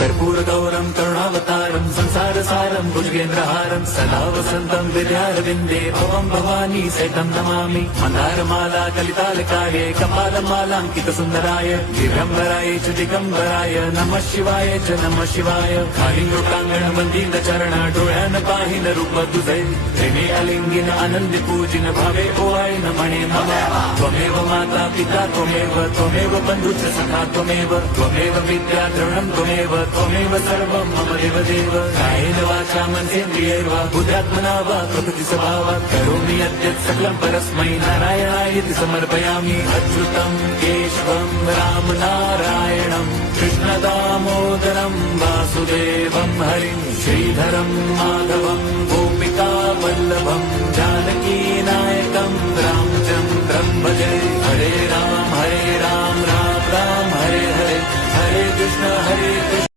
कर्पूरगौरं करुणावतारं संसारसारं भुजगेन्द्रहारं सदा वसन्तं विद्यारविन्दे भवं भवानी सहितं नमामि। मन्दारमाला कलितालकाये कपालमालाङ्कितसुन्दराय दिगम्बराय च दिगम्बराय नमः शिवाय च नमः शिवाय। कालिङ्गोटाङ्गण वन्दित चरण डोळ्यान पाहिन रूप तुझे प्रेमे अलिंगिन आनंदी पूजिन भावे ओवाय न म्हणे मम त्वमेव माता पिता त्वमेव बन्धुश्च सखा त्वमेव विद्या द्रवणं त्वमेव सर्वं मम देव कायेन वाचा मनसेन्द्रियैर्वा बुद्ध्यात्मना वा प्रकृति स्वभावात् करोमि यद्यत् सकलं परस्मै नारायणायति समर्पयामि। अच्युतं केशवं राम नारायणं कृष्णदामोदरं वासुदेवं हरिं श्रीधरं माधवं गोपिका वल्लभं जानकी नायकं रामचन्द्रं भजे। हरे राम राम राम हरे हरे हरे कृष्ण